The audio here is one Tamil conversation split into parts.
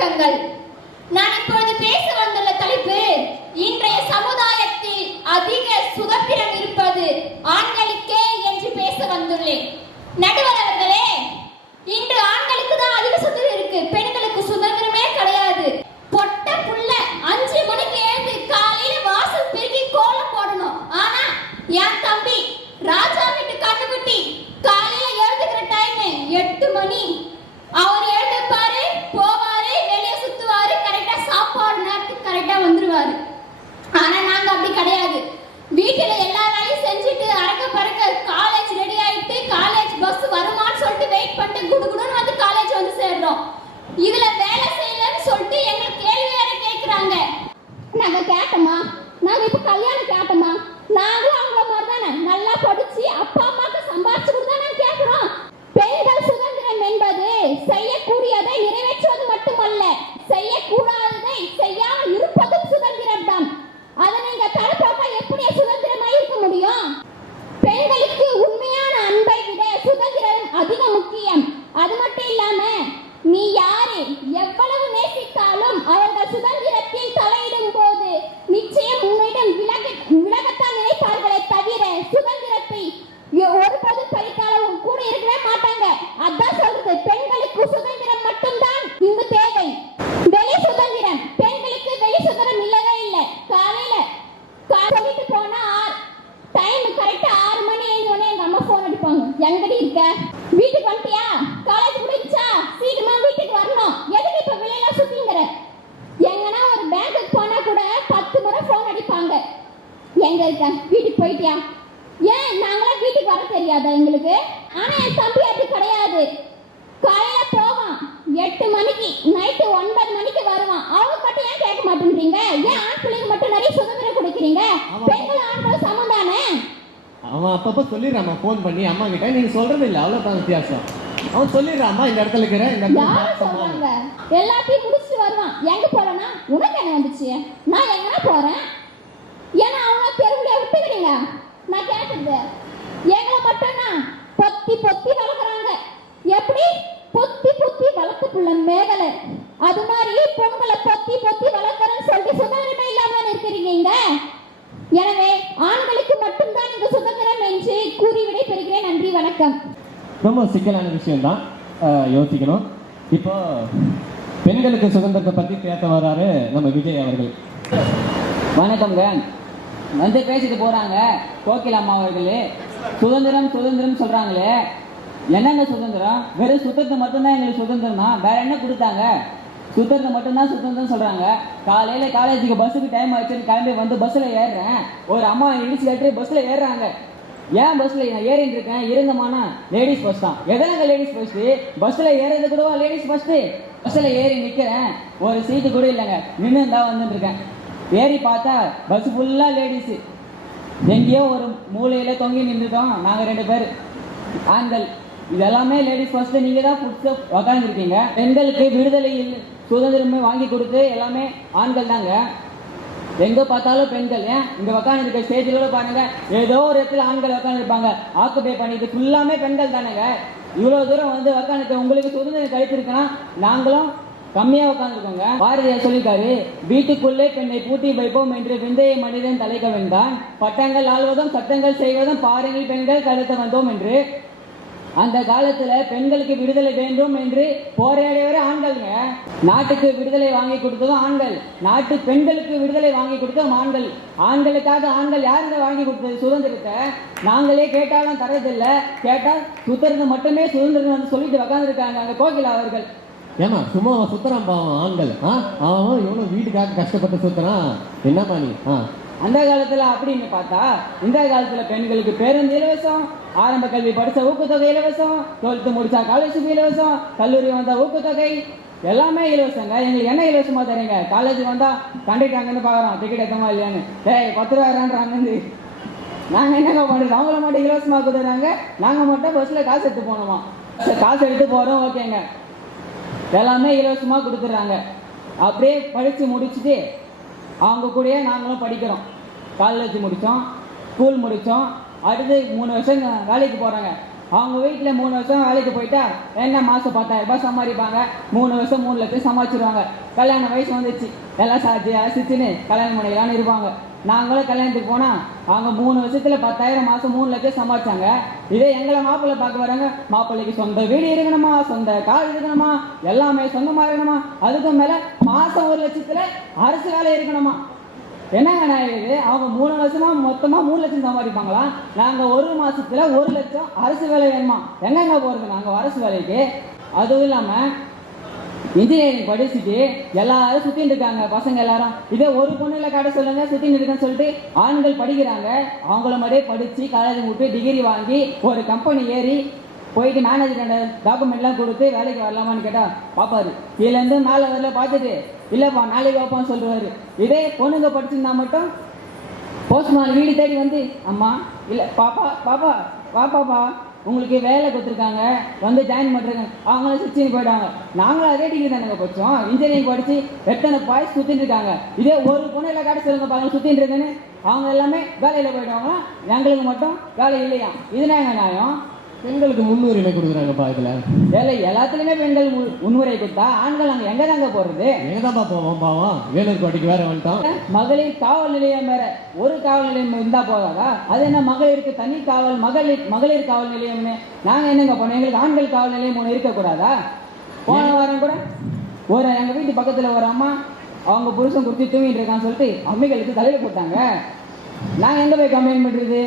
வணக்கங்கள் நான் இப்பொழுது பேச வந்துள்ள தலைப்பு இன்றைய சமுதாயத்தில் அதிக சுதந்திரம் இருப்பது ஆண்களுக்கே என்று பேச வந்துள்ளேன் நடுவர் அவர்களே இன்று ஆண்களுக்கு தான் அதிக சுதந்திரம் இருக்கு பெண்களுக்கு சுதந்திரமே கிடையாது பொட்ட புள்ள அஞ்சு மணிக்கு எழுந்து காலையில வாசல் பெருக்கி கோலம் போடணும் ஆனா என் தம்பி ராஜா வீட்டு கண்ணுக்குட்டி காலையில எழுதுகிற டைம் எட்டு மணி அவர் எழுந்துப்பாரு போவாரு வெளியே சுத்துவாரு கரெக்டா சாப்பாடு நேரத்துக்கு கரெக்டா வந்துருவாரு ஆனா நாங்க அப்படி கிடையாது வீட்டுல எல்லா வேலையும் செஞ்சுட்டு அறக்க பறக்க காலேஜ் ரெடி ஆயிட்டு காலேஜ் பஸ் வருமான்னு சொல்லிட்டு வெயிட் பண்ணிட்டு குடுகுடுன்னு வந்து காலேஜ் வந்து சேர்றோம் இதுல வேலை செய்யலன்னு சொல்லிட்டு எங்களுக்கு கேள்வி வேற கேக்குறாங்க நாங்க கேட்டோமா நாங்க இப்ப கல்யாணம் கேட்டோமா நாங்களும் அவங்கள மாதிரி தானே நல்லா படிச்சு அப்பா அம்மா சம்பாதிச்சு கொடுத்தா நாங்க கேக்குறோம் பெண்கள் சுதந்திரம் என்பது செய்யக்கூடியதை நிறைவேற்றுவது மட்டுமல்ல செய்யக்கூடாததை செய்யாமல் இருப்பதும் சுதந்திரம் தான் அதை நீங்க தடை போட்டா எப்படி சுதந்திரமா இருக்க முடியும் பெண்களுக்கு உண்மையான அன்பை விட சுதந்திரம் அதிக முக்கியம் அது மட்டும் இல்லாம நீ யாரு எவ்வளவு நேசித்தாலும் அவர்கள் சுதந்திரத்தில் தலையிடும் போது நிச்சயம் உன்னிடம் விலக விலகத்தான் நினைப்பார்களே தவிர சுதந்திரத்தை எ- ஒருபோதும் பறிக்காலவும் கூட இருக்கவே மாட்டாங்க அதான் சொல்றது பெண்களுக்கு சுதந்திரம் மட்டும்தான் இங்கு தேவை வெளி சுதந்திரம் பெண்களுக்கு வெளி சுதந்திரம் இல்லவே இல்லை காலையில கா- சொல்லிட்டு போனா டைம் கரெக்டா ஆறு மணி ஏழு மணி எங்க அம்மா போன் அடிப்பாங்க எங்கடி இருக்க வீட்டுக்கு வந்துட்டியா காலேஜ் முடிஞ்சா சீக்கிரமா வீட்டுக்கு வரணும் எதுக்கு இப்ப வெளியில சுத்திங்கிற எங்கன்னா ஒரு பேங்குக்கு போனா கூட பத்து முறை போன் அடிப்பாங்க எங்க இருக்க வீட்டுக்கு போயிட்டியா ஏன் நாங்களாம் வீட்டுக்கு வர தெரியாதா எங்களுக்கு ஆனா என் தம்பி அப்படி கிடையாது காலையில போவான் எட்டு மணிக்கு நைட்டு ஒன்பது மணிக்கு வருவான் அவங்க மட்டும் ஏன் கேட்க மாட்டேன்றீங்க ஏன் ஆண் பிள்ளைங்க மட்டும் நிறைய சுதந்திரம் கொடுக்குறீங்க ஆமா. பெண்கள் ஆண்கள் சமம் தானே அவன் அப்பப்போ சொல்லிடுறான் ஃபோன் பண்ணி அம்மா கிட்ட நீங்க சொல்றது இல்ல. அவ்வளவுதான் வித்தியாசம். அவன் சொல்லிடுறான் அம்மா இந்த இடத்துல இருக்கிற இந்த யாரு. சொல்றாங்க? எல்லாத்தையும் முடிச்சுட்டு வருவான். எங்க போறேன்னா? உனக்கு என்ன வந்துச்சு? நான் எங்கன்னா போறேன்? ஏன்னா அவங்க தெருவுல விட்டுக்கிறீங்க நான் கேட்டது எங்களை மட்டும்னா? பொத்தி பொத்தி வளர்க்குறாங்க. எப்படி? பொத்தி பொத்தி வளர்த்து புள்ள மேகலை. அது மாதிரி பொங்கலை பொத்தி பொத்தி வளர்க்குறேன்னு சொல்லிட்டு சுதந்திரமே இல்லாம இருக்கிறீங்க இங்க? எனவே ஆண்களுக்கு மட்டும்தான் இந்த சுதந்திரம் என்று கூறி விடைபெறுகிறேன் நன்றி வணக்கம். ரொம்ப சிக்கலான விஷயம்தான். அஹ், யோசிக்கணும். இப்போ பெண்களுக்கு சுதந்திரத்தை பத்தி பேச வராரு நம்ம விஜய் அவர்கள். வணக்கம்ங்க வந்து பேசிட்டு போறாங்க. கோகில் அம்மா அவர்களே. சுதந்திரம் சுதந்திரம் சொல்றாங்களே. என்னங்க சுதந்திரம்? வெறும் சுத்தத்தை மட்டும்தான் எங்களுக்கு சுதந்திரம் தான் வேற என்ன கொடுத்தாங்க? சுத்தத்தை மட்டும்தான் சுதந்திரம் சொல்கிறாங்க காலையில் காலேஜுக்கு பஸ்ஸுக்கு டைம் ஆச்சுன்னு கிளம்பி வந்து பஸ்ஸில் ஏறுறேன். ஒரு அம்மா இடிச்சு கட்டி பஸ்ஸில் ஏறுறாங்க. ஏன் பஸ்ஸில் நான் ஏறிட்டு இருக்கேன்? இருந்தமானா லேடிஸ் பஸ் தான். எதனாங்க லேடிஸ் பஸ்ஸு பஸ்ஸில் ஏறது கூடவா லேடிஸ் பஸ்ஸு பஸ்ஸில் ஏறி நிற்கிறேன் ஒரு சீட்டு கூட இல்லைங்க. நின்று தான் வந்துட்டுருக்கேன் ஏறி பார்த்தா பஸ் ஃபுல்லாக லேடிஸு எங்கேயோ ஒரு மூலையில் தொங்கி நின்றுட்டோம். நாங்கள் ரெண்டு பேர். ஆண்கள். இதெல்லாமே லேடிஸ் ஃபர்ஸ்ட் நீங்கள் தான் ஃபுட்ஸ் உக்காந்துருக்கீங்க. பெண்களுக்கு விடுதலை இல்லை. சுதந்திரமே வாங்கி கொடுத்து எல்லாமே ஆண்கள் தாங்க எங்க பார்த்தாலும் பெண்கள். ஏன்? இங்க உக்காந்துருக்க ஸ்டேஜில் கூட பாருங்க. ஏதோ ஒரு இடத்துல ஆண்கள் உக்காந்துருப்பாங்க. ஆக்குபை பண்ணிட்டு ஃபுல்லாமே பெண்கள் தானேங்க. இவ்வளவு தூரம் வந்து உக்காந்து உங்களுக்கு சுதந்திரம் கிடைச்சிருக்குன்னா நாங்களும் கம்மியா உட்காந்துருக்கோங்க பாரதியார் சொல்லியிருக்காரு வீட்டுக்குள்ளே பெண்ணை பூட்டி வைப்போம் என்று விந்தைய மனிதன் தலைக்க வேண்டாம். பட்டங்கள் ஆள்வதும் சட்டங்கள் செய்வதும் பாருங்கள் பெண்கள் கருத்த வந்தோம் என்று அந்த காலத்துல பெண்களுக்கு விடுதலை வேண்டும் என்று போராடியவரே ஆண்கள்ங்க. நாட்டுக்கு விடுதலை வாங்கி கொடுத்ததும் ஆண்கள். நாட்டு பெண்களுக்கு விடுதலை வாங்கி கொடுத்ததும் ஆண்கள். ஆண்களுக்காக ஆண்கள் யாருங்க வாங்கி கொடுத்தது? சுதந்திரத்தை நாங்களே கேட்டாலும் தரதில்லை கேட்டால் சுதந்திரம் மட்டுமே சுதந்திரம் வந்து சொல்லிட்டு உக்காந்துருக்காங்க அந்த கோகிலா அவர்கள். ஏமா சும்மா சுத்துறான் பாவம் ஆண்கள். ஆ? அவன் இவனும் வீட்டுக்காக கஷ்டப்பட்டு சுத்துறான்? என்னப்பா நீ? ஆ. அந்த காலத்துல அப்படின்னு பார்த்தா இந்த காலத்துல பெண்களுக்கு பேருந்து இலவசம் ஆரம்ப கல்வி படிச்ச ஊக்கத்தொகை இலவசம் டுவெல்த்து முடிச்சா காலேஜுக்கு இலவசம் கல்லூரி வந்தா ஊக்கத்தொகை. எல்லாமே இலவசங்க. எங்களுக்கு என்ன இலவசமா தரீங்க காலேஜ் வந்தா கண்டிட்டாங்கன்னு பாக்குறோம் டிக்கெட் எத்தமா இல்லையான்னு. டேய் பத்து ரூபாய்ன்றாங்க நாங்க என்னங்க பண்ணுறது அவங்கள மட்டும் இலவசமா கொடுத்துறாங்க நாங்க மட்டும் பஸ்ல காசு எடுத்து போனோமா காசு எடுத்து போறோம் ஓகேங்க. எல்லாமே இலவசமா கொடுத்துட்றாங்க அப்படியே படிச்சு முடிச்சுட்டு அவங்க கூடயே நாங்களும் படிக்கிறோம். காலேஜ் முடித்தோம் ஸ்கூல் முடித்தோம் அடுத்து மூணு வருஷம் வேலைக்கு போகிறாங்க அவங்க வீட்டில் மூணு வருஷம் வேலைக்கு போயிட்டா என்ன மாதம் பத்தாயிரம் ரூபாய் சம்பாதிப்பாங்க? மூணு வருஷம் மூணு லட்சம் சமாளிச்சிருவாங்க. கல்யாண வயசு வந்துச்சு எல்லாம் சாட்சி அசிச்சுன்னு கல்யாணம் பண்ணிக்கலாம்னு இருப்பாங்க. நாங்களும் கல்யாணத்துக்கு போனால் அவங்க மூணு வருஷத்தில் பத்தாயிரம் மாதம் மூணு லட்சம் சம்பாதிச்சாங்க இதே எங்களை மாப்பிள்ளை பார்க்க வராங்க. மாப்பிள்ளைக்கு சொந்த வீடு இருக்கணுமா? சொந்த கார் இருக்கணுமா? எல்லாமே சொந்தமாக இருக்கணுமா? அதுக்கும் மேலே மாதம் ஒரு லட்சத்தில் அரசு வேலை இருக்கணுமா? என்னங்க இது? அவங்க மூணு வருஷமா மொத்தமா மூணு லட்சம் சம்பாதிப்பாங்களா? நாங்க ஒரு மாசத்துல ஒரு லட்சம் அரசு வேலை வேணுமா? எங்கெங்க போறது நாங்க அரசு வேலைக்கு? அதுவும் இல்லாம இன்ஜினியரிங் படிச்சுட்டு எல்லாரும் சுத்திட்டு இருக்காங்க பசங்க எல்லாரும். இதே ஒரு பொண்ணுல கடை சொல்லுங்க சுத்திட்டு இருக்கேன்னு சொல்லிட்டு ஆண்கள் படிக்கிறாங்க. அவங்கள மாதிரியே படிச்சு காலேஜ் முடிட்டு டிகிரி வாங்கி ஒரு கம்பெனி ஏறி போயிட்டு மேனேஜர் டாக்குமெண்ட்லாம் கொடுத்து வேலைக்கு வரலாமான்னு கேட்டா பாப்பாரு. இதுலேருந்து இருந்து மேலே வரல பார்த்துட்டு இல்லப்பா நாளைக்கு வைப்பான்னு சொல்லுவார். இதே பொண்ணுங்க படிச்சிருந்தா மட்டும் போஸ்ட்மான் வீடு தேடி வந்து அம்மா இல்ல பாப்பா பாப்பா வா பாப்பா. உங்களுக்கு வேலை கொடுத்துருக்காங்க. வந்து ஜாயின் பண்ணுறாங்க அவங்களும் சிக்ஸ்டின் போயிட்டாங்க. நாங்களும் அதே டிகிரி தானங்க படித்தோம் இன்ஜினியரிங் படித்து எத்தனை பாய்ஸ் சுற்றிட்டு இருக்காங்க. இதே ஒரு பொண்ணு எல்லாம் கடை சொல்லுங்க பாருங்க சுற்றிட்டு இருக்குன்னு அவங்க எல்லாமே வேலையில் போயிடுவாங்க எங்களுக்கு மட்டும் வேலை இல்லையா? இதுனா எங்கள் நியாயம்? பெண்களுக்கு முன்னுரிமை கொடுக்குறாங்கப்பா இதுல. வேலை எல்லாத்துலயுமே பெண்கள் முன்னுரை கொடுத்தா ஆண்கள் அங்க எங்க தாங்க போறது? எங்கதான்ப்பா போவோம் பாவம்? வேலூர் கோட்டைக்கு வேற வந்துட்டோம். மகளிர் காவல் நிலையம் வேற. ஒரு காவல் நிலையம் இருந்தா போதாதா? அது என்ன மகளிருக்கு தனி காவல் மகளிர் மகளிர் காவல் நிலையம்னு? நாங்க என்னங்க பண்ணோம்? எங்களுக்கு ஆண்கள் காவல் நிலையம் ஒன்று இருக்கக்கூடாதா போன வாரம் கூட ஒரு எங்க வீட்டு பக்கத்துல ஒரு அம்மா அவங்க புருஷன் குடிச்சு தூங்கிட்டு இருக்கான்னு சொல்லிட்டு அம்மிகளுக்கு தலையில போட்டாங்க. நாங்க எங்க போய் கம்ப்ளைண்ட் பண்றது?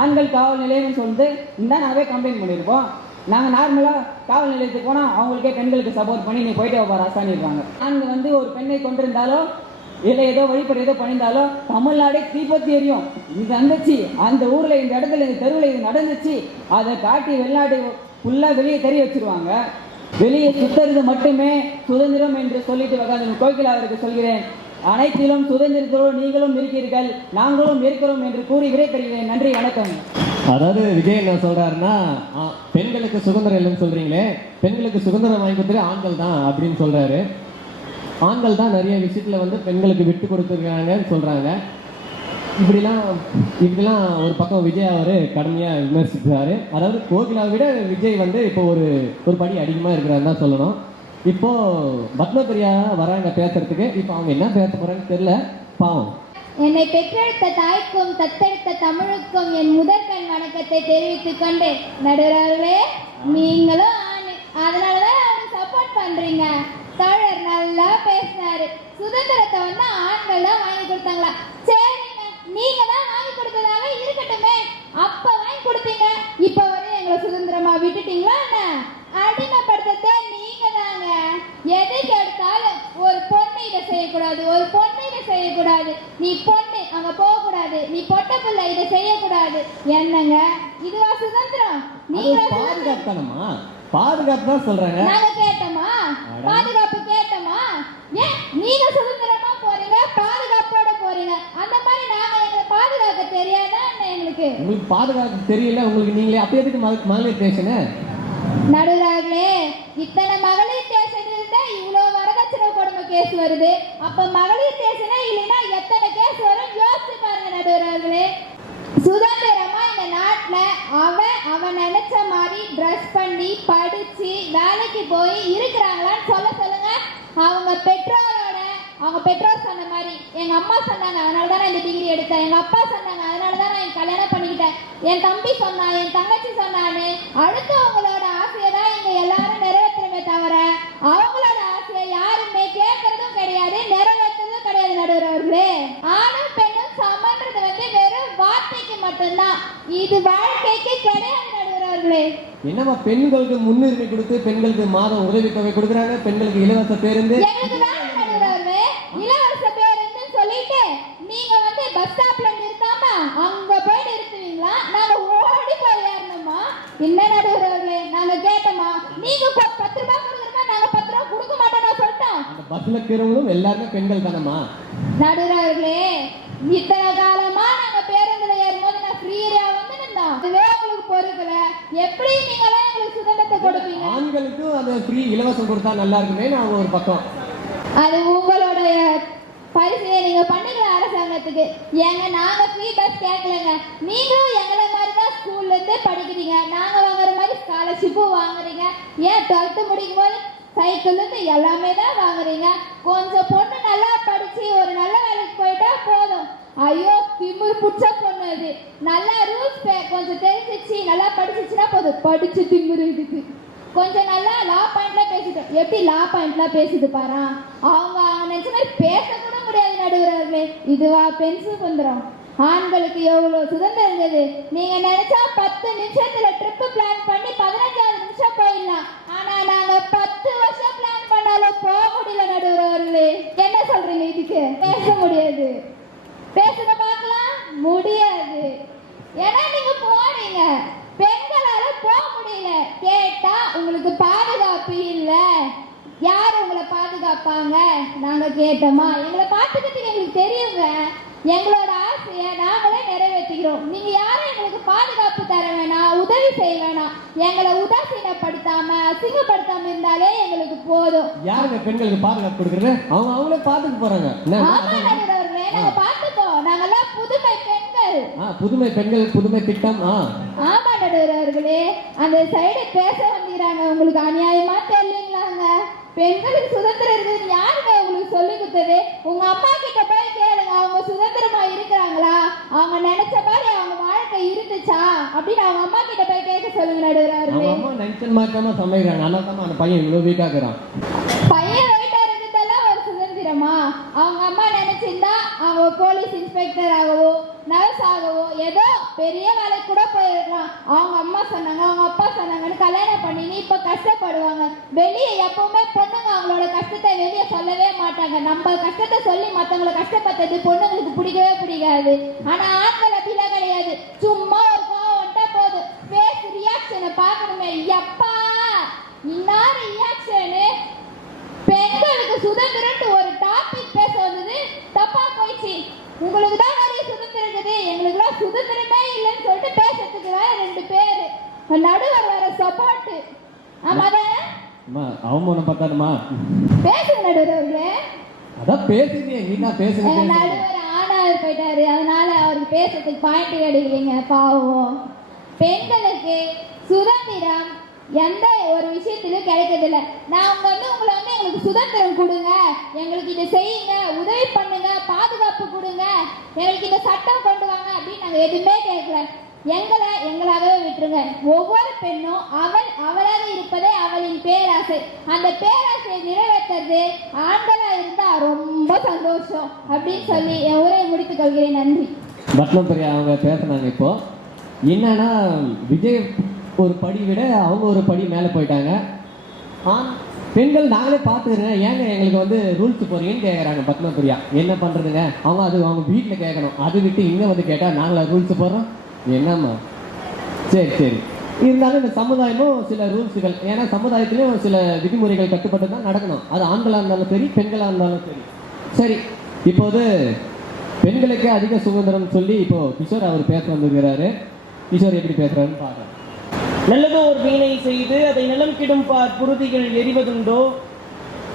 ஆண்கள் காவல் நிலையம்னு சொல்லிட்டு இந்த நாங்கள் கம்ப்ளைண்ட் பண்ணியிருப்போம். நாங்கள் நார்மலாக காவல் நிலையத்துக்கு போனால் அவங்களுக்கே பெண்களுக்கு சப்போர்ட் பண்ணி நீ போயிட்டு வா ராசானிடுவாங்க ஆண்கள் வந்து ஒரு பெண்ணை கொண்டிருந்தாலோ இல்லை ஏதோ வழிபட ஏதோ பண்ணியிருந்தாலோ தமிழ்நாடே தீபத்தி எரியும். இது வந்துச்சு அந்த ஊரில் இந்த இடத்துல இந்த தெருவில் இது நடந்துச்சு. அதை காட்டி வெளிநாடு ஃபுல்லாக வெளியே தெரிய வச்சிருவாங்க. வெளியே சுத்தறது மட்டுமே சுதந்திரம் என்று சொல்லிட்டு உட்காந்து கோகிலா அவருக்கு சொல்கிறேன். அனைத்திலும் சுதந்திரத்தோடு நீங்களும் இருக்கிறீர்கள் நாங்களும் இருக்கிறோம் என்று கூறி விடைபெறுகிறேன். நன்றி வணக்கம். அதாவது விஜய் என்ன சொல்றாருன்னா பெண்களுக்கு சுதந்திரம் இல்லைன்னு சொல்றீங்களே பெண்களுக்கு சுதந்திரம் வாங்கி கொடுத்தது ஆண்கள் தான் அப்படின்னு சொல்றாரு. ஆண்கள் தான் நிறைய விஷயத்துல வந்து பெண்களுக்கு விட்டு கொடுத்துருக்காங்கன்னு சொல்றாங்க. இப்படிலாம் இப்படிலாம் ஒரு பக்கம் விஜய் அவர் கடுமையாக விமர்சிக்கிறாரு. அதாவது கோகிலாவை விட விஜய் வந்து இப்போ ஒரு ஒரு படி அதிகமாக இருக்கிறாரு தான் சொல்லணும். இப்போ பத்மபிரியா வராங்க பேசுறதுக்கு. இப்போ அவங்க என்ன பேச போறாங்கன்னு தெரியல. பாவம். என்னை பெற்றெடுத்த தாய்க்கும் தத்தெடுத்த தமிழுக்கும் என் முதற்கண் வணக்கத்தை தெரிவித்துக் கொண்டு நடுவர்களே நீங்களும் அதனாலதான் அவருக்கு சப்போர்ட் பண்றீங்க. தோழர் நல்லா பேசினாரு. சுதந்திரத்தை வந்து ஆண்கள் தான் வாங்கி கொடுத்தாங்களா சரிங்க நீங்க தான் வாங்கி கொடுத்ததாக இருக்கட்டுமே அப்ப வாங்கி கொடுத்தீங்க இப்ப வரை எங்களை சுதந்திரமா விட்டுட்டீங்களா என்ன அடிமைப்படுத்ததே நீங்க தாங்க எதுக்கு எடுத்தாலும் ஒரு பொண்ணு இதை செய்யக்கூடாது ஒரு பொண்ணு இதை செய்யக்கூடாது நீ பொண்ணு அங்க போக கூடாது நீ பொட்ட பிள்ளை இதை செய்யக்கூடாது என்னங்க? இதுவா சுதந்திரம்? நீங்க தானம்மா பாதுகாப்பு தான் சொல்றாங்க. நாங்க கேட்டோமா? பாதுகாப்பு கேட்டோமா? ஏன் நீங்க சுதந்திரமா போறீங்க? பாதுகாப்போட போறீங்க. அந்த மாதிரி நாங்க எங்களை பாதுகாக்க தெரியாதா என்ன எங்களுக்கு? உங்களுக்கு பாதுகாப்பு தெரியல உங்களுக்கு நீங்களே அப்ப எதுக்கு மக- மகளிர் ஸ்டேஷனு நடுவர்களே இத்தனை மகளிர் ஸ்டேஷன் இருந்தா இவ்வளவு வரதட்சணை கொடுமை கேஸ் வருது. அப்ப மகளிர் ஸ்டேஷனே இல்லைன்னா எத்தனை கேஸ் வரும் யோசிச்சு பாருங்க நடுவர்களே. சுதந்திரமா இந்த நாட்டில் அவன் அவன் நினைச்ச மாதிரி ட்ரெஸ் பண்ணி படிச்சு வேலைக்கு போய் இருக்கிறாங்களான்னு சொல்ல சொல்லுங்க. அவங்க பெற்றோரோட அவங்க பெற்றோர் சொன்ன மாதிரி எங்க அம்மா சொன்னாங்க அதனால தான் நான் இந்த டிகிரி எடுத்தேன். எங்க அப்பா சொன்னாங்க அதனால தான் நான் கல்யாணம் பண்ணிக்கிட்டேன். என் தம்பி சொன்னான் என் தங்கச்சி சொன்னான்னு அடுத்தவங்களோட ஆசையை தான் இங்க எல்லாரும் நிறைவேற்றணுமே தவிர அவங்களோட ஆசையை யாருமே கேட்கறதும் கிடையாது நிறைவேற்றுறதும் கிடையாது நடுவர் அவர்களே. ஆ பெண்ணும் சமன்றது வந்து வெறும் வார்த்தைக்கு மட்டும்தான். இது வாழ்க்கைக்கு கிடையாது நடுவர் அவர்களே என்னம்மா பெண்களுக்கு முன்னுரிமை கொடுத்து பெண்களுக்கு மாதம் உதவித்தொகை கொடுக்குறாங்க? பெண்களுக்கு இலவச பேருந்து? நடுவர்களே இலவச பேருந்து சொல்லிட்டு நீங்க வந்து பஸ் ஸ்டாப்ல நிறுத்தாம அங்க போய் நிறுத்துவீங்களா? நாங்க ஓடி போய் ஏறணுமா? என்ன நடுவர்களே நாங்க கேட்டோமா? நீங்க பத்து ரூபாய் கொடுக்குறமா நாங்க பத்து ரூபாய் கொடுக்க மாட்டோம்னா சொல்லிட்டோம் அந்த பஸ்ல இருக்கிறவங்களும் எல்லாருமே பெண்கள் தானம்மா? நடுவர்களே இத்தனை காலமா நாங்க பேருந்துல ஏறும்போது நான் ஃப்ரீயா வந்து நின்றோம் அதுவே உங்களுக்கு பொறுக்கல எப்படி நீங்களாம் எங்களுக்கு சுதந்திரத்தை கொடுப்பீங்க ஃப்ரீ இலவசம் கொடுத்தா நல்லா இருக்குமே நான் ஒரு பக்கம். அது உங்களுடைய பரிசையை நீங்க பண்ணுங்க அரசாங்கத்துக்கு. ஏங்க நாங்க ஃப்ரீ பஸ் கேட்கலங்க. நீங்களும் எங்களை மாதிரி தான் ஸ்கூல்ல இருந்து படிக்கிறீங்க. நாங்க வாங்குற மாதிரி ஸ்காலர்ஷிப்பும் வாங்குறீங்க. ஏன் டுவெல்த்து முடிக்கும் போது சைக்கிள் இருந்து எல்லாமே தான் வாங்குறீங்க? கொஞ்சம் பொண்ணு நல்லா படிச்சு ஒரு நல்ல வேலைக்கு போயிட்டா போதும். ஐயோ திமிரு புடிச்ச பொண்ணு இது நல்லா ரூல்ஸ் கொஞ்சம் தெரிஞ்சிச்சு நல்லா படிச்சிச்சுன்னா போதும். படிச்சு திமிரு இதுக்கு. கொஞ்சம் நல்லா லா பாயிண்ட்ல பேசிட்டு. எப்படி லா பாயிண்ட்ல பேசுது பாரா? அவங்க நினைச்ச மாதிரி பேச கூட முடியாது நடுவர்களே இதுவா பெண் சுதந்திரம் ஆண்களுக்கு எவ்வளவு சுதந்திரம் இருந்தது? நீங்க நினைச்சா பத்து நிமிஷத்துல ட்ரிப் பிளான் பண்ணி பதினஞ்சாவது நிமிஷம் போயிடலாம். ஆனா நாங்க பத்து வருஷம் பிளான் பண்ணாலும் போக முடியல நடுவர்களே என்ன சொல்றீங்க இதுக்கு? பேச முடியாது. பேசுற பார்க்கலாம்? முடியாது. ஏன்னா நீங்க போறீங்க பெண்களால போக முடியல. கேட்டா உங்களுக்கு பாதுகாப்பு இல்ல. யார் உங்களை பாதுகாப்பாங்க? நாங்க கேட்டோமா? எங்களை பார்த்துக்கிறதுக்கு எங்களுக்கு தெரியுங்க. எங்களோட ஆசையை நாங்களே நிறைவேற்றிக்கிறோம். நீங்க யாரும் எங்களுக்கு பாதுகாப்பு தர வேணாம் உதவி செய்ய வேணாம். எங்களை உதாசீனப்படுத்தாம அசிங்கப்படுத்தாம இருந்தாலே எங்களுக்கு போதும். யாருங்க பெண்களுக்கு பாதுகாப்பு கொடுக்குறது? அவங்க அவங்களே பார்த்துட்டு போறாங்க. ஆமா நடுவர் அவர்களே நாங்க நாங்கெல்லாம் புதுமை பெண்கள். புதுமை பெண்கள் புதுமை திட்டம் ஆ. ஆமா அவர்களே அந்த சைடு பேச வந்துக்கிறாங்க உங்களுக்கு அநியாயமா தெரியலங்களாங்க? பெண்களுக்கு சுதந்திரம் இருக்குதுன்னு யாருங்க உங்களுக்கு சொல்லி கொடுத்தது? உங்க அம்மா கிட்ட போய் கேளுங்க. அவங்க சுதந்திரமா இருக்கிறாங்களா? அவங்க நினைச்ச மாதிரி அவங்க வாழ்க்கை இருந்துச்சா? அப்படின்னு அவங்க அம்மா கிட்ட போய் கேட்க சொல்லுங்க நடுவர் அவங்க அவர்களே அம்மா நைன்சன் மார்க்காம சமைக்கிறாங்க. அந்த பையன் இவ்வளவு வீக்கா இருக்கிறான். பையன் வெயிட்டா இருக்கிறதெல்லாம் ஒரு சுதந்திரமா அவங்க அம்மா நினைச்சிருந்தா அவங்க போலீஸ் இன்ஸ்பெக்டர் ஆகவோ நர்ஸ் ஆகவோ ஏதோ பெரிய வேலைக்கு கூட போயிருக்கலாம். அவங்க அம்மா சொன்னாங்க அவங்க அப்பா சொன்னாங்கன்னு கல்யாணம் பண்ணி இப்ப கஷ்டப்படுவாங்க. வெளியே எப்பவுமே பொண்ணுங்க அவங்களோட கஷ்டத்தை வெளியே சொல்லவே மாட்டாங்க. நம்ம கஷ்டத்தை சொல்லி மத்தவங்களை கஷ்டப்பட்டது பொண்ணுங்களுக்கு பிடிக்கவே பிடிக்காது. ஆனா ஆண்கள் அப்படிலாம் கிடையாது. சும்மா ஒரு கோவம் வந்துட்டா போதும். ஃபேஸ் ரியாக்ஷனை பார்க்கணுமே. எப்பா என்ன ரியாக்ஷனு பெண்களுக்கு சுதந்திரம்னு ஒரு வந்தது தப்பா போயிடுச்சு. உங்களுக்கு தான் நிறைய சுதந்திரம் இருக்குது எங்களுக்குலாம் சுதந்திரமே இல்லைன்னு சொல்லிட்டு பேசுறதுக்கு வேற ரெண்டு பேரு. நடுவர் வேற சப்போர்ட் அம்மா அவமானம் பார்த்தாருமா பேசுங்க நடுவர் அவர்களே அதான் பேசுதே நீ தான். நடுவர் ஆனார் போயிட்டாரு. அதனால அவருக்கு பேசுறதுக்கு பாயிண்ட் கிடைக்கலைங்க பாவம். பெண்களுக்கு சுதந்திரம் எந்த ஒரு விஷயத்திலும் கிடைக்கிறதில்ல. உங்க வந்து உங்களை வந்து எங்களுக்கு சுதந்திரம் கொடுங்க. எங்களுக்கு இதை செய்யுங்க. உதவி பண்ணுங்க. பாதுகாப்பு கொடுங்க. எங்களுக்கு இந்த சட்டம் கொண்டு வாங்க அப்படின்னு நாங்க எதுவுமே கேட்கல. எங்களை எங்களாகவே விட்டுருங்க. ஒவ்வொரு பெண்ணும் அவள் அவளாக இருப்பதே அவளின் பேராசை. அந்த பேராசையை நிறைவேற்றுறது ஆண்களா இருந்தா ரொம்ப சந்தோஷம் அப்படின்னு சொல்லி என் உரையை முடித்துக் கொள்கிறேன். நன்றி. பட்னம் அவங்க பேசினாங்க இப்போ. என்னன்னா விஜய் ஒரு படி விட அவங்க ஒரு படி மேலே போயிட்டாங்க. ஆண் பெண்கள் நாங்களே பார்த்துக்கிறேன். ஏங்க எங்களுக்கு வந்து ரூல்ஸ் போகிறீங்கன்னு கேட்குறாங்க பத்மபிரியா. என்ன பண்ணுறதுங்க அவங்க அது அவங்க வீட்டில் கேட்கணும் அது விட்டு இங்கே வந்து கேட்டால் நாங்களா ரூல்ஸ் போடுறோம்? என்னம்மா? சரி சரி. இருந்தாலும் இந்த சமுதாயமும் சில ரூல்ஸுகள் ஏன்னா சமுதாயத்திலையும் சில விதிமுறைகள் கட்டுப்பட்டு தான் நடக்கணும். அது ஆண்களாக இருந்தாலும் சரி பெண்களாக இருந்தாலும் சரி. சரி இப்போது பெண்களுக்கு அதிக சுதந்திரம் சொல்லி இப்போ கிஷோர் அவர் பேச வந்திருக்கிறாரு. கிஷோர் எப்படி பேசுறாருன்னு பார்க்கலாம் நல்லதோர் வீணை செய்து அதை நிலம் கிடும் பார் புருதிகள் எரிவதுண்டோ?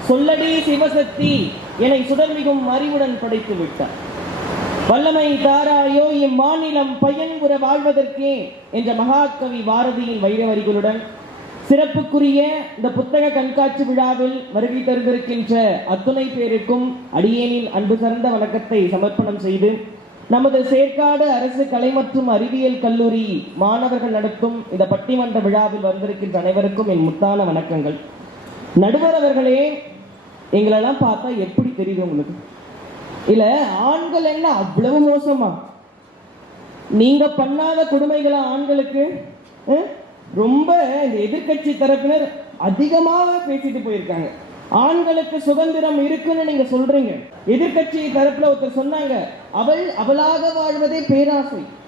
சொல்லடி சிவசக்தி என்னை சுடர்மிகும் அறிவுடன் படைத்து விட்டார் வல்லமை தாராயோ இம்மாநிலம் பயன்புற வாழ்வதற்கே என்ற மகாகவி பாரதியின் வைரவரிகளுடன் சிறப்புக்குரிய இந்த புத்தக கண்காட்சி விழாவில் வருகை தருந்திருக்கின்ற அத்துணை பேருக்கும் அடியேனின் அன்பு சார்ந்த வணக்கத்தை சமர்ப்பணம் செய்து நமது சேர்க்காடு அரசு கலை மற்றும் அறிவியல் கல்லூரி மாணவர்கள் நடத்தும் இந்த பட்டிமன்ற விழாவில் வந்திருக்கின்ற அனைவருக்கும் என் முத்தான வணக்கங்கள். நடுவர் அவர்களே எங்களெல்லாம் பார்த்தா எப்படி தெரியுது உங்களுக்கு? இல்ல ஆண்கள் என்ன அவ்வளவு மோசமா? நீங்க பண்ணாத கொடுமைகளை ஆண்களுக்கு? ரொம்ப இந்த எதிர்க்கட்சி தரப்பினர் அதிகமாக பேசிட்டு போயிருக்காங்க. ஆண்களுக்கு சுதந்திரம் இருக்குன்னு நீங்க சொல்றீங்க. எதிர்கட்சி தரப்புல ஒருத்தர் சொன்னாங்க அவள் அவளாக வாழ்வதே பேராசை.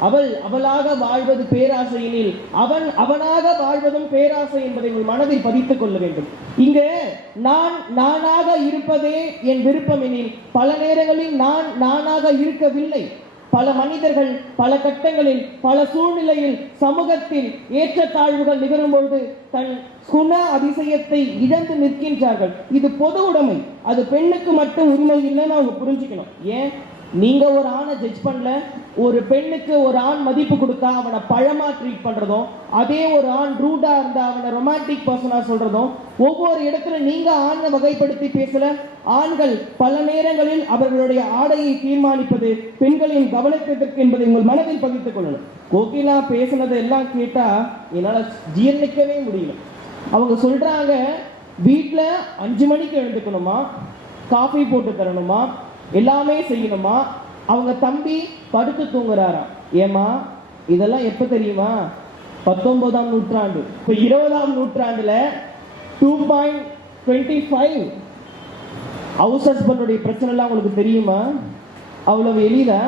அவள் அவளாக வாழ்வது பேராசையினில் அவன் அவனாக வாழ்வதும் பேராசை என்பதை உங்கள் மனதில் பதித்துக் கொள்ள வேண்டும். இங்க நான் நானாக இருப்பதே என் விருப்பம் எனில் பல நேரங்களில் நான் நானாக இருக்கவில்லை. பல மனிதர்கள் பல கட்டங்களில் பல சூழ்நிலையில் சமூகத்தில் ஏற்றத்தாழ்வுகள் நிகழும் பொழுது தன் குண அதிசயத்தை இழந்து நிற்கின்றார்கள். இது பொது உடைமை. அது பெண்ணுக்கு மட்டும் உரிமை இல்லைன்னு அவங்க புரிஞ்சுக்கணும். ஏன்? நீங்க ஒரு ஆணை ஜட்ஜ் பண்ணல ஒரு பெண்ணுக்கு ஒரு ஆண் மதிப்பு கொடுத்தா அவனை பழமா ட்ரீட் பண்றதும் அதே ஒரு ஆண் ரூடா இருந்தா அவனை ரொமான்டிக் பர்சனா சொல்றதும் ஒவ்வொரு இடத்துல நீங்க ஆணை வகைப்படுத்தி பேசல. ஆண்கள் பல நேரங்களில் அவர்களுடைய ஆடையை தீர்மானிப்பது பெண்களின் கவனத்திற்கு என்பதை உங்கள் மனதில் பகிர்ந்து கொள்ளணும். கோகிலா பேசுனதை எல்லாம் கேட்டா என்னால ஜீர்ணிக்கவே முடியல. அவங்க சொல்றாங்க வீட்டில் அஞ்சு மணிக்கு எழுந்துக்கணுமா? காஃபி போட்டு தரணுமா? எல்லாமே செய்யணுமா? அவங்க தம்பி படுத்து தூங்குறாராம். ஏமா இதெல்லாம் எப்ப தெரியுமா? பத்தொன்பதாம் நூற்றாண்டு. இப்ப இருபதாம் நூற்றாண்டுல two point twenty five house ஹஸ்பண்டுடைய பிரச்சனை எல்லாம் உங்களுக்கு தெரியுமா? அவ்வளவு எளிதா?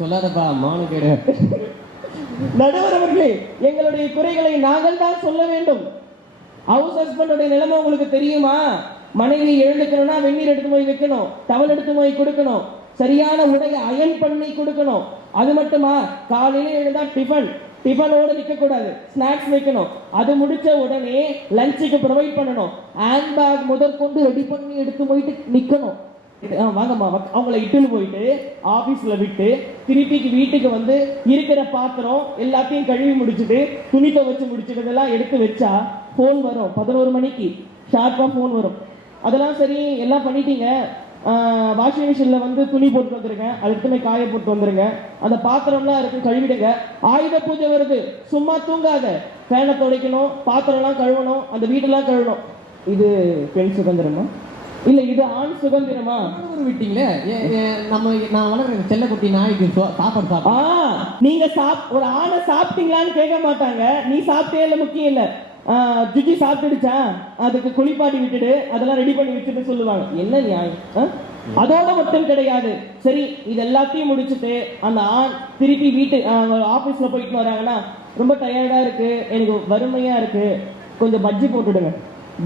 சொல்லாதப்பா மானக்கேடு நடுவர் அவர்களே எங்களுடைய குறைகளை நாங்கள் தான் சொல்ல வேண்டும். ஹவுஸ் ஹஸ்பண்டுடைய நிலைமை உங்களுக்கு தெரியுமா? மனைவி எழுந்துக்கணும்னா வெந்நீர் எடுத்து போய் வைக்கணும் டவல் எடுத்து போய் கொடுக்கணும் சரியான உடையை அயன் பண்ணி கொடுக்கணும். அது மட்டுமா? காலையில எழுந்தா டிஃபன் டிஃபனோடு நிற்கக்கூடாது கூடாது ஸ்நாக்ஸ் வைக்கணும். அது முடிச்ச உடனே லஞ்சுக்கு ப்ரொவைட் பண்ணணும். ஹேண்ட் பேக் முதற்கொண்டு ரெடி பண்ணி எடுத்து போயிட்டு நிற்கணும் இது- ஆ, வாங்கம்மா அவங்கள இட்டுன்னு போயிட்டு ஆபீஸ்ல விட்டு திருப்பிக்கு வீட்டுக்கு வந்து இருக்கிற பாத்திரம் எல்லாத்தையும் கழுவி முடிச்சுட்டு துணி துவைச்சு முடிச்சுட்டதெல்லாம் எடுத்து வச்சா ஃபோன் வரும். பதினோரு மணிக்கு ஷார்ப்பா ஃபோன் வரும். அதெல்லாம் சரி எல்லாம் பண்ணிட்டீங்க. வாஷிங் மிஷின்ல வந்து துணி போட்டு வந்துருங்க. அது எடுத்து போய் காய போட்டு வந்துருங்க. அந்த பாத்திரம்லாம் இருக்கு கழுவிடுங்க. ஆயுத பூஜை வருது. சும்மா தூங்காத. ஃபேனை துடைக்கணும் பாத்திரம்லாம் கழுவணும் அந்த வீடெல்லாம் கழுவணும். இது பெண் சுதந்திரமா? இல்ல இது ஆண் சுதந்திரமா? விட்டீங்களே? நம்ம நான் வளர்க்குற செல்லக்குட்டி நாய்க்கு சாப்பாடு ஆ சாப்பிட்டு நீங்க சாப் ஒரு ஆணை சாப்பிட்டீங்களான்னு கேட்க மாட்டாங்க. நீ சாப்பிட்டே இல்ல முக்கியம் இல்ல. ஜுஜி சாப்பிட்டுடுச்சா? அதுக்கு குளிப்பாட்டி விட்டுடு அதெல்லாம் ரெடி பண்ணி வச்சுட்டு சொல்லுவாங்க. என்ன நியாயம்? ஆ? அதோட மட்டும் கிடையாது. சரி இது எல்லாத்தையும் முடிச்சுட்டு அந்த ஆண் திருப்பி வீட்டு ஆபீஸ்ல போயிட்டு வராங்கன்னா ரொம்ப டயர்டா இருக்கு எனக்கு வறுமையா இருக்கு. கொஞ்சம் பஜ்ஜி போட்டுடுங்க.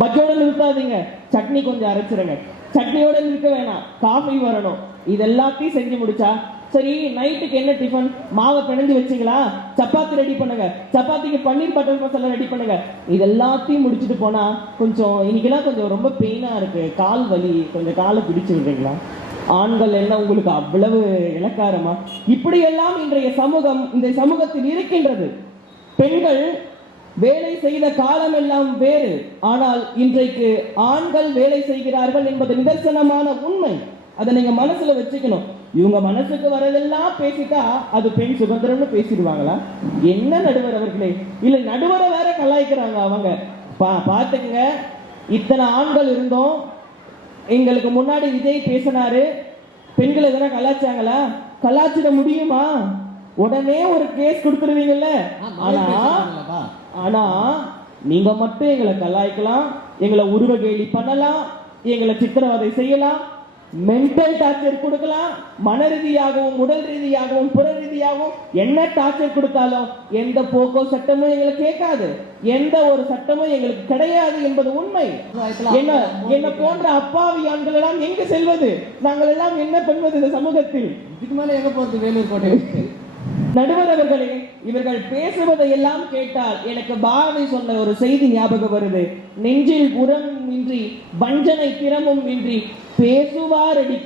பஜ்ஜோட நிறுத்தாதீங்க. சட்னி கொஞ்சம் அரைச்சிருங்க. சட்னியோட நிற்க வேணாம். காஃபி வரணும். இது எல்லாத்தையும் செஞ்சு முடிச்சா சரி நைட்டுக்கு என்ன டிஃபன் மாவை பிணைஞ்சு வச்சிங்களா? சப்பாத்தி ரெடி பண்ணுங்க. சப்பாத்திக்கு பன்னீர் பட்டர் மசாலா ரெடி பண்ணுங்க. இது எல்லாத்தையும் முடிச்சுட்டு போனா கொஞ்சம் இன்னைக்கெல்லாம் கொஞ்சம் ரொம்ப பெயினா இருக்கு. கால் வலி கொஞ்சம் காலை பிடிச்சு விடுறீங்களா? ஆண்கள் எல்லாம் உங்களுக்கு அவ்வளவு இலக்காரமா இப்படியெல்லாம் இன்றைய சமூகம் இந்த சமூகத்தில் இருக்கின்றது. பெண்கள் வேலை செய்த காலம் எல்லாம் வேறு. ஆனால் இன்றைக்கு ஆண்கள் வேலை செய்கிறார்கள் என்பது நிதர்சனமான உண்மை. அதை நீங்க மனசுல வச்சுக்கணும். இவங்க மனசுக்கு வரதெல்லாம் பேசிட்டா அது பெண் சுதந்திரம்னு பேசிடுவாங்களா? என்ன நடுவர் அவர்களே? இல்ல நடுவரை வேற கலாய்க்கிறாங்க அவங்க. பா பாத்துக்குங்க இத்தனை ஆண்கள் இருந்தோம். எங்களுக்கு முன்னாடி விஜய் பேசினாரு. பெண்கள் எதனா கலாச்சாங்களா? கலாச்சிட முடியுமா? உடனே ஒரு கேஸ் கொடுத்துருவீங்கல்ல? ஆனா ஆனா நீங்க மட்டும் எங்களை கலாய்க்கலாம் எங்களை உருவ கேலி பண்ணலாம் எங்களை சித்திரவதை செய்யலாம். மென்டல் டார்ச்சர் கொடுக்கலாம் மன ரீதியாகவும் உடல் ரீதியாகவும் புற ரீதியாகவும் என்ன டார்ச்சர் கொடுத்தாலும் எந்த போக்கோ சட்டமும் எங்களை கேட்காது. எந்த ஒரு சட்டமும் எங்களுக்கு கிடையாது என்பது உண்மை. என்ன என்ன போன்ற அப்பாவி ஆண்கள் எல்லாம் எங்க செல்வது? நாங்கள் எல்லாம் என்ன பண்ணுவது இந்த சமூகத்தில்? இதுக்கு மேல எங்க போறது? வேலூர் கோட்டை விட்டு? நடுவர் அவர்களே இவர்கள் பேசுவதை எல்லாம் கேட்டால் எனக்கு பாரதி சொன்ன ஒரு செய்தி ஞாபகம் வருது. நெஞ்சில் உரம் இன்றி வஞ்சனை திறமும் இன்றி பேசுவார் அடி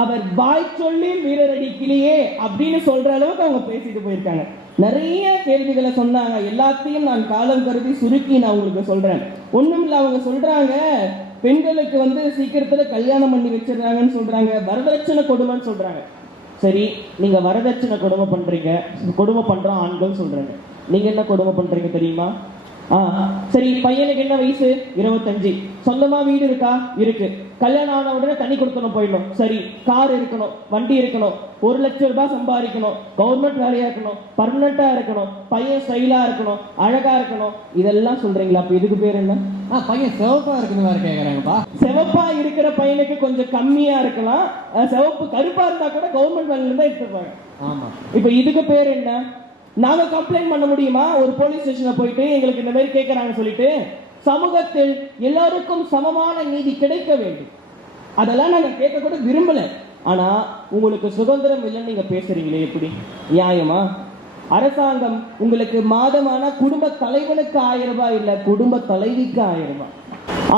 அவர் வாய் சொல்லி வீரர் கிளியே அப்படின்னு சொல்ற அளவுக்கு அவங்க பேசிட்டு போயிருக்காங்க. நிறைய கேள்விகளை சொன்னாங்க. எல்லாத்தையும் நான் காலம் கருதி சுருக்கி நான் உங்களுக்கு சொல்றேன். ஒண்ணும் இல்லை அவங்க சொல்றாங்க பெண்களுக்கு வந்து சீக்கிரத்துல கல்யாணம் பண்ணி வச்சிடுறாங்கன்னு சொல்றாங்க. வரதட்சணை கொடுமைன்னு சொல்றாங்க. சரி நீங்க வரதட்சணை கொடுமை பண்றீங்க. கொடுமை பண்றோம் ஆண்கள் சொல்றாங்க. நீங்க என்ன கொடுமை பண்றீங்க தெரியுமா? சரி பையனுக்கு என்ன வயசு? இருபத்தஞ்சு. சொந்தமா வீடு இருக்கா? இருக்கு. கல்யாணம் ஆன உடனே தண்ணி கொடுக்கணும் போயிடணும். சரி கார் இருக்கணும் வண்டி இருக்கணும். ஒரு லட்சம் ரூபாய் சம்பாதிக்கணும். கவர்மெண்ட் வேலையா இருக்கணும். பர்மனண்டா இருக்கணும். பையன் ஸ்டைலா இருக்கணும். அழகா இருக்கணும். இதெல்லாம் சொல்றீங்களா? அப்ப இதுக்கு பேர் என்ன? ஆ பையன் சிவப்பா இருக்குன்னு வேற கேக்குறாங்கப்பா. சிவப்பா இருக்கிற பையனுக்கு கொஞ்சம் கம்மியா இருக்கலாம். சிவப்பு கருப்பா இருந்தா கூட கவர்மெண்ட் வேலையில தான் எடுத்துப்பாங்க. ஆமா. இப்ப இதுக்கு பேர் என்ன? நாங்க கம்ப்ளைண்ட் பண்ண முடியுமா? ஒரு போலீஸ் ஸ்டேஷன்ல போயிட்டு எங்களுக்கு இந்த மாதிரி கேட்கறாங்க சொல்லிட்டு சமூகத்தில் எல்லாருக்கும் சமமான நீதி கிடைக்க வேண்டும். அதெல்லாம் நாங்க கேட்க கூட விரும்பல. ஆனா உங்களுக்கு சுதந்திரம் இல்லைன்னு நீங்க பேசுறீங்களே எப்படி? நியாயமா? அரசாங்கம் உங்களுக்கு மாதமான குடும்ப தலைவனுக்கு ஆயிரம் ரூபாய் இல்ல குடும்ப தலைவிக்கு ஆயிரம் ரூபாய்.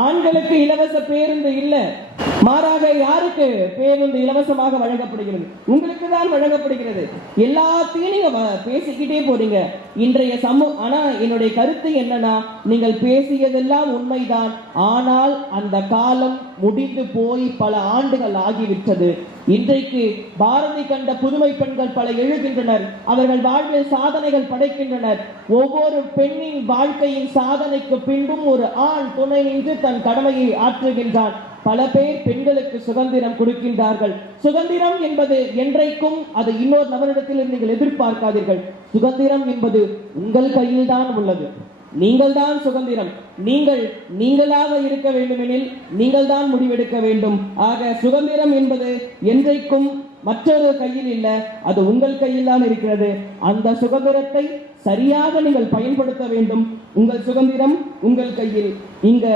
ஆண்களுக்கு இலவச பேருந்து இல்லை. மாறாக யாருக்கு பேருந்து இலவசமாக வழங்கப்படுகிறது? உங்களுக்கு தான் வழங்கப்படுகிறது. எல்லாத்தையும் நீங்க பேசிக்கிட்டே போறீங்க. இன்றைய சமூக ஆனா என்னுடைய கருத்து என்னன்னா நீங்கள் பேசியதெல்லாம் உண்மைதான். ஆனால் அந்த காலம் முடிந்து போய் பல ஆண்டுகள் ஆகிவிட்டது. இன்றைக்கு பாரதி கண்ட புதுமை பெண்கள் பல எழுகின்றனர். அவர்கள் வாழ்வில் சாதனைகள் படைக்கின்றனர். ஒவ்வொரு பெண்ணின் வாழ்க்கையின் சாதனைக்கு பின்பும் ஒரு ஆண் துணை நின்று தன் கடமையை ஆற்றுகின்றான் பல பேர் பெண்களுக்கு சுதந்திரம் கொடுக்கின்றார்கள். சுதந்திரம் என்பது என்றைக்கும் அது இன்னொரு நபரிடத்தில் நீங்கள் எதிர்பார்க்காதீர்கள். சுதந்திரம் என்பது உங்கள் கையில் தான் உள்ளது. நீங்கள் தான் சுதந்திரம். நீங்கள் நீங்களாக இருக்க வேண்டுமெனில் நீங்கள் தான் முடிவெடுக்க வேண்டும். ஆக சுதந்திரம் என்பது என்றைக்கும் மற்றொரு கையில் இல்லை அது உங்கள் கையில் தான் இருக்கிறது. அந்த சுதந்திரத்தை சரியாக நீங்கள் பயன்படுத்த வேண்டும். உங்கள் சுதந்திரம் உங்கள் கையில். இங்க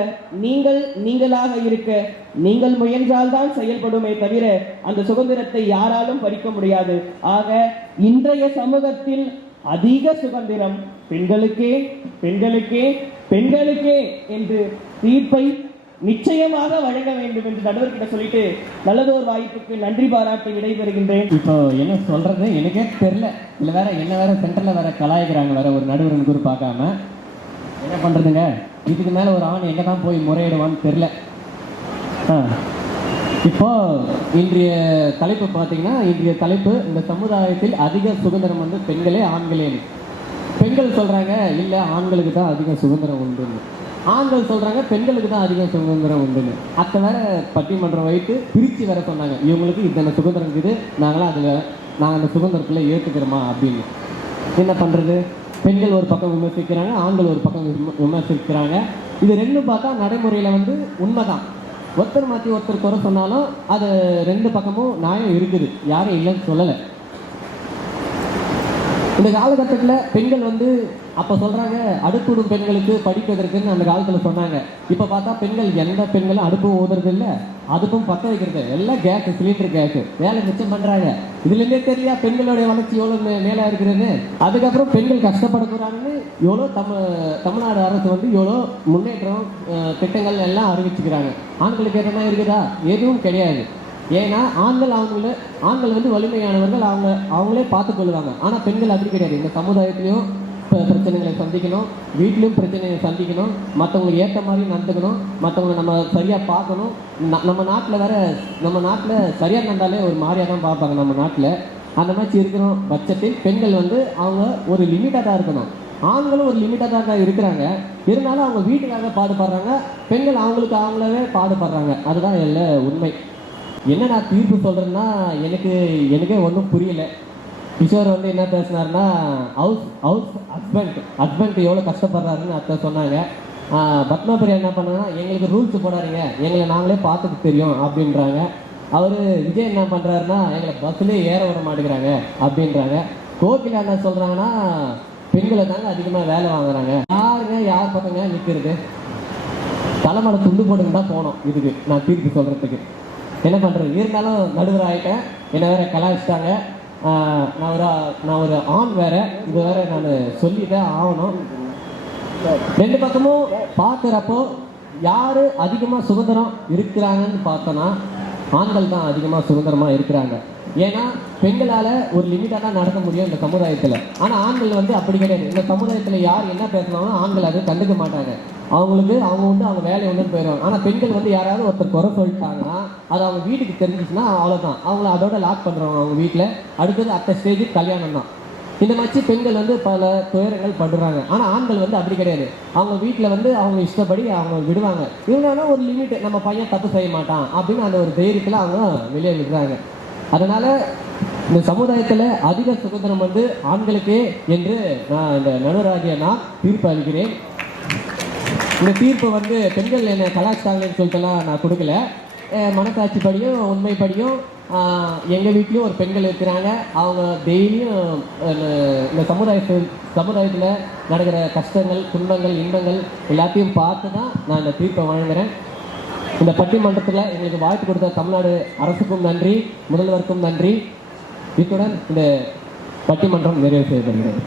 நீங்கள் நீங்களாக இருக்க நீங்கள் முயன்றால்தான் செயல்படுமே தவிர அந்த சுதந்திரத்தை யாராலும் பறிக்க முடியாது. ஆக இன்றைய சமூகத்தில் அதிக சுதந்திரம் பெண்களுக்கே பெண்களுக்கே பெண்களுக்கே என்று தீர்ப்பை நிச்சயமாக வழங்க வேண்டும் என்று நடுவர்கிட்ட சொல்லிட்டு நல்லதோர் வாய்ப்புக்கு நன்றி பாராட்டி விடைபெறுகின்றேன். இப்போ என்ன சொல்றது? எனக்கே தெரியல. இல்ல வேற என்ன வேற சென்டர்ல வேற கலாய்க்கிறாங்க வேற ஒரு நடுவர் குரு பார்க்காம. என்ன பண்ணுறதுங்க இதுக்கு மேலே ஒரு ஆண் எங்கே தான் போய் முறையிடுவான்னு தெரில ஆ. இப்போ இன்றைய தலைப்பு பார்த்தீங்கன்னா இன்றைய தலைப்பு இந்த சமுதாயத்தில் அதிக சுதந்திரம் வந்து பெண்களே ஆண்களே பெண்கள் சொல்கிறாங்க இல்லை ஆண்களுக்கு தான் அதிக சுதந்திரம் உண்டுன்னு. ஆண்கள் சொல்கிறாங்க பெண்களுக்கு தான் அதிக சுதந்திரம் உண்டுன்னு. அத்தை வேற பட்டிமன்றம் வைத்து பிரித்து வேற சொன்னாங்க. இவங்களுக்கு இத்தனை சுதந்திரம் இருக்குது நாங்களாம் அதில் நாங்கள் அந்த சுதந்திரத்தில் ஏற்றுக்கிறோமா அப்படின்னு. என்ன பண்ணுறது பெண்கள் ஒரு பக்கம் விமர்சிக்கிறாங்க ஆண்கள் ஒரு பக்கம் விமர்சிக்கிறாங்க. இது ரெண்டும் பார்த்தா நடைமுறையில் வந்து உண்மைதான். ஒருத்தர் மாற்றி ஒருத்தர் குறை சொன்னாலும் அது ரெண்டு பக்கமும் நியாயம் இருக்குது. யாரும் இல்லைன்னு சொல்லலை. இந்த காலகட்டத்தில் பெண்கள் வந்து அப்போ சொல்கிறாங்க அடுப்புடும் பெண்களுக்கு படிப்பதற்குன்னு அந்த காலத்தில் சொன்னாங்க. இப்போ பார்த்தா பெண்கள் எந்த பெண்களும் அடுப்பும் ஓதுறது இல்லை அடுப்பும் பற்ற வைக்கிறது. எல்லாம் கேஸு சிலிண்டர் கேஸு. வேலை மிச்சம் பண்ணுறாங்க இதுலேருந்தே தெரியா பெண்களுடைய வளர்ச்சி எவ்வளோ மேலே இருக்கிறது அதுக்கப்புறம் பெண்கள் கஷ்டப்படக்கூடாதுன்னு எவ்வளோ தமிழ் தமிழ்நாடு அரசு வந்து எவ்வளோ முன்னேற்றம் திட்டங்கள் எல்லாம் அறிவிச்சுக்கிறாங்க. ஆண்களுக்கு எதனா இருக்குதா? எதுவும் கிடையாது. ஏன்னா ஆண்கள் அவங்கள ஆண்கள் வந்து வலிமையானவர்கள் அவங்க அவங்களே பார்த்துக்கொள்வாங்க ஆனால் பெண்கள் அப்படி கிடையாது. இந்த சமுதாயத்திலையும் பிரச்சனைகளை சந்திக்கணும். வீட்லேயும் பிரச்சனையை சந்திக்கணும். மற்றவங்களுக்கு ஏற்ற மாதிரி நடந்துக்கணும். மற்றவங்களை நம்ம சரியாக பார்க்கணும். நம்ம நாட்டில் வேற நம்ம நாட்டில் சரியாக நடந்தாலே ஒரு மாதிரியாக தான் பார்ப்பாங்க நம்ம நாட்டில். அந்த மாதிரி இருக்கிறோம் பட்சத்தில் பெண்கள் வந்து அவங்க ஒரு லிமிட்டாக தான் இருக்கணும். ஆண்களும் ஒரு லிமிட்டாக தான் இருக்கிறாங்க. இருந்தாலும் அவங்க வீட்டுக்காக பாடுபடுறாங்க. பெண்கள் அவங்களுக்கு அவங்களவே பாடுபடுறாங்க. அதுதான் எல்லாம் உண்மை. என்ன நான் தீர்ப்பு சொல்கிறேன்னா எனக்கு எனக்கே ஒன்றும் புரியல. கிஷோர் வந்து என்ன பேசினார்னா ஹவுஸ் ஹவுஸ் ஹஸ்பண்ட் ஹஸ்பண்ட் எவ்வளோ கஷ்டப்படுறாருன்னு அத்தை சொன்னாங்க. ஆஹ் என்ன பண்ணாங்கன்னா எங்களுக்கு ரூல்ஸ் போடாதீங்க. எங்களை நாங்களே பார்த்துட்டு தெரியும் அப்படின்றாங்க. அவர் விஜய் என்ன பண்ணுறாருன்னா எங்களை பஸ்லேயே ஏற விட மாட்டேங்கிறாங்க அப்படின்றாங்க. கோகிலா என்ன சொல்கிறாங்கன்னா பெண்களை தாங்க அதிகமாக வேலை வாங்குறாங்க. யாருங்க யார் பக்கங்க நிற்கிறது தலைமலை துண்டு போட்டுன்னு தான் போனோம் இதுக்கு. நான் தீர்ப்பு சொல்கிறதுக்கு என்ன பண்ணுறது இருந்தாலும் நடுவர் ஆகிட்டேன் என்னை வேற கலாய்ச்சிட்டாங்க. நான் ஒரு நான் ஒரு ஆண் வேற. இது வேற நான் சொல்லிட்டேன் ஆகணும். ரெண்டு பக்கமும் பார்க்குறப்போ யார் அதிகமாக சுதந்திரம் இருக்கிறாங்கன்னு பார்த்தோன்னா ஆண்கள் தான் அதிகமாக சுதந்திரமாக இருக்கிறாங்க. ஏன்னா பெண்களால் ஒரு லிமிட்டாக தான் நடக்க முடியும் இந்த சமுதாயத்தில். ஆனால் ஆண்கள் வந்து அப்படி கிடையாது. இந்த சமுதாயத்தில் யார் என்ன பேசினாலும் ஆண்கள் அதை கண்டுக்க மாட்டாங்க. அவங்களுக்கு அவங்க வந்து அவங்க வேலையை ஒன்று போயிடுவாங்க. ஆனால் பெண்கள் வந்து யாராவது ஒருத்தர் குறை சொல்லிட்டாங்கன்னா அது அவங்க வீட்டுக்கு தெரிஞ்சிச்சுன்னா அவ்வளோதான் அவங்கள அதோட லாக் பண்ணுறவங்க அவங்க வீட்டில் அடுத்தது அத்த ஸ்டேஜ் கல்யாணம் தான். இந்த மாதிரி பெண்கள் வந்து பல துயரங்கள் படுறாங்க. ஆனால் ஆண்கள் வந்து அப்படி கிடையாது. அவங்க வீட்டில் வந்து அவங்க இஷ்டப்படி அவங்க விடுவாங்க. இவங்கன்னா ஒரு லிமிட் நம்ம பையன் தப்பு செய்ய மாட்டான் அப்படின்னு அந்த ஒரு தைரியத்தில் அவங்க வெளியே விடுறாங்க. அதனால இந்த சமுதாயத்தில் அதிக சுதந்திரம் வந்து ஆண்களுக்கே என்று நான் இந்த நடுவராகிய நான் தீர்ப்பு அளிக்கிறேன். இந்த தீர்ப்பு வந்து பெண்கள் என்னை கலாச்சாரங்கன்னு சொல்லிட்டுலாம் நான் கொடுக்கல. அஹ் மனசாட்சிப்படியும் உண்மைப்படியும் எங்கள் வீட்லேயும் ஒரு பெண்கள் இருக்கிறாங்க. அவங்க டெய்லியும் இந்த சமுதாயத்தில் சமுதாயத்தில் நடக்கிற கஷ்டங்கள் துன்பங்கள் இன்பங்கள் எல்லாத்தையும் பார்த்து தான் நான் இந்த தீர்ப்பை வழங்குறேன். இந்த பட்டிமன்றத்தில் எங்களுக்கு வாழ்த்து கொடுத்த தமிழ்நாடு அரசுக்கும் நன்றி முதல்வருக்கும் நன்றி. இத்துடன் இந்த பட்டிமன்றம் நிறைவு செய்யப்படுகிறது.